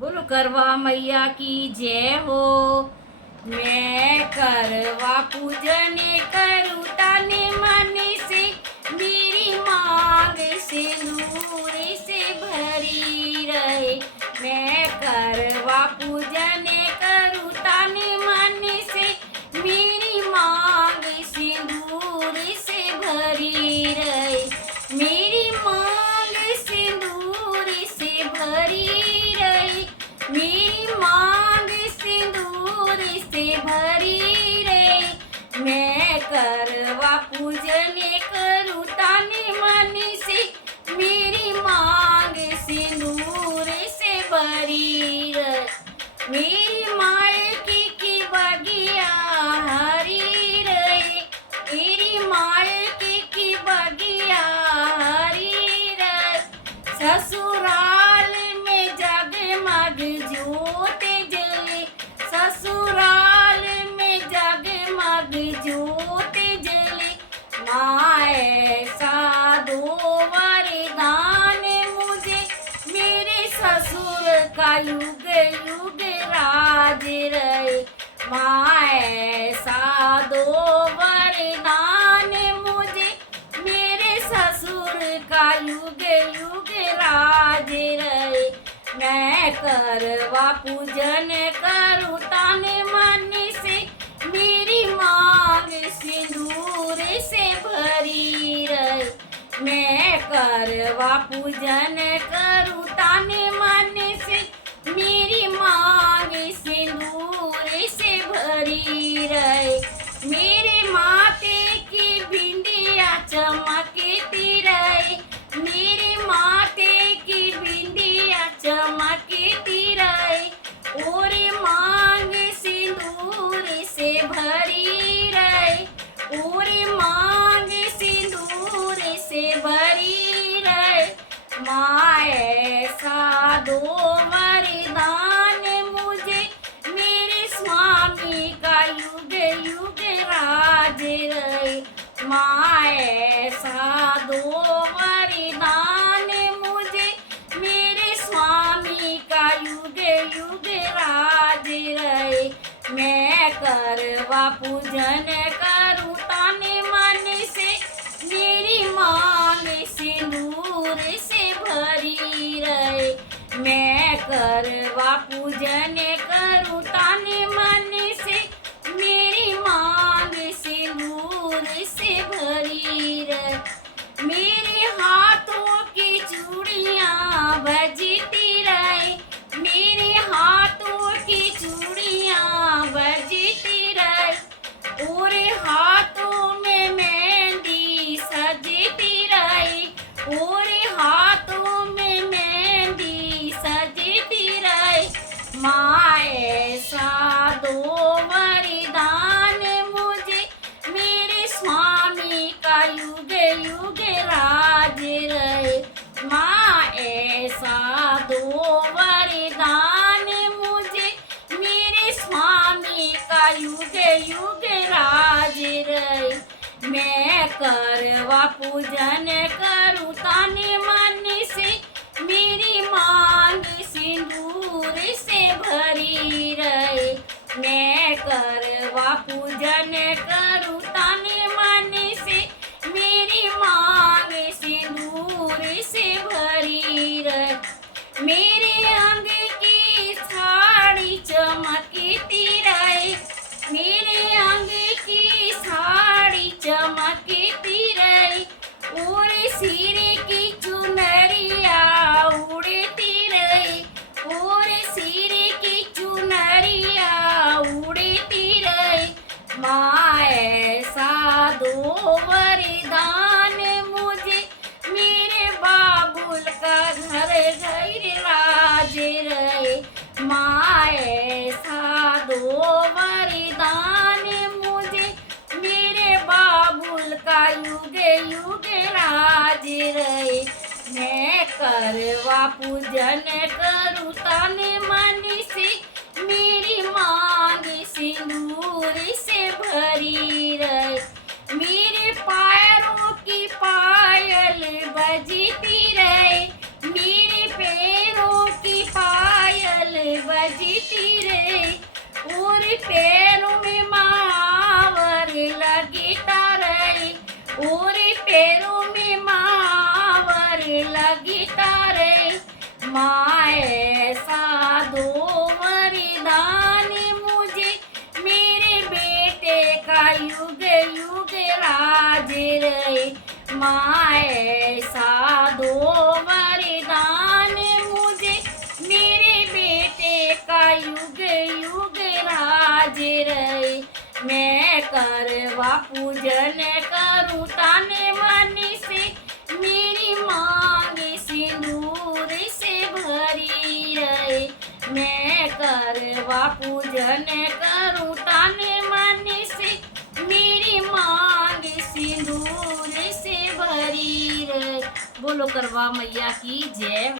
बोलो करवा मैया की जय हो। मैं करवा पूजन करूँ ताने माने से, मेरी मांग सिंदूर से भरी रहे। मैं करवा पूजन करूँ ताने माने से, मेरी मांग सिंदूर से भरी रहे। मेरी मांग सिंदूर से भरी रहे। मेरी मांग सिंदूर से भरी रहे। मैं करवा पूजन करूँ ताने माने से, मेरी मांग सिंदूर से भरी रहे। मेरी मायके की बगिया हरी रहे। मेरी मायके की बगिया हरी रहे। ससुराल में जगमग ज्योत जले। ससुराल में जगमग ज्योत जले। माँ ऐसा दो वरदान मुझे, मेरे ससुर का युग युग राज रहे। माँ ऐसा दो वरदान मुझे, मेरे ससुर का युग युग राज रहे। मैं करवा पूजन करूँ ताने माने से, मेरी मांग सिंदूर से भरी रहे। मैं करवा पूजन करूँ ताने माने से, मेरी मांग सिंदूर से भरी रहे। मेरे माथे की बिंदिया चमकती रहे। मेरे माथे की बिंदिया चमकती रहे। और मांग सिंदूर से भरी रहे। और मांग सिंदूर से भरी रहे। माँ ऐसा दो वरदान मुझे, मेरे स्वामी का युग युग राज रहे। माँ ऐसा दो वरदान मुझे, मेरे स्वामी का युग युग राज रहे। मैं करवा पूजन करूँ ताने माने से, मेरी मांग सिंदूर से भरी रहे। मैं करवा पूजन करूँ ताने माने से, मेरी मांग सिंदूर से भरी रहे। मेरे हाथों की चूड़ियाँ बजती रहे। मेरे हाथों की चूड़ियाँ बजती रहे। और हाथों में मेहंदी सजती रही। और हाथों में मेहंदी सजती रही। माँ ऐसा दो वरदान मुझे, मेरे स्वामी का युग युग राज रहे। माँ ऐसा दो वरदान मुझे, मेरे स्वामी का युग युग राज रहे। मैं करवा पूजन करूँ ताने माने से, मेरी मांग सिंदूर से भरी रहे। मैं करवा पूजन करूँ ताने माने से, मेरी मांग सिंदूर से भरी रहे। मेरे अंग की साड़ी चमकती रहे। मेरे अंग की साड़ी चमकती रहे। और सिर की चुनरिया उड़ती रहे। और सिर की चुनरिया उड़ती रहे। माँ ऐसा दो वरदान मुझे, मेरे बाबुल का घर घर राज रहे। माँ ऐसा दो वरदान मुझे, मेरे बाबुल का युग युग राज रहे। मैं करवा पूजन करूँ ताने माने से, मेरी मांग सिंदूर से भरी रहे। मेरे पैरों की पायल बजती रहे। मेरे पैरों की पायल बजती रे और पैरों में मावर लगता रहे और पैरों में मावर लगता रहे माँ ऐसा दो वरदान मुझे मेरे बेटे का युग युग राज रहे माँ ऐसा दो वरदान मुझे मेरे बेटे का युग युग राज रहे मैं करवा पूजन करूँ ताने मन से मेरी मांग सिंदूर से भरी रहे मैं करवा पूजन करूँ ताने मन से मेरी मांग सिंदूर से भरी रहे। बोलो करवा मैया की जय।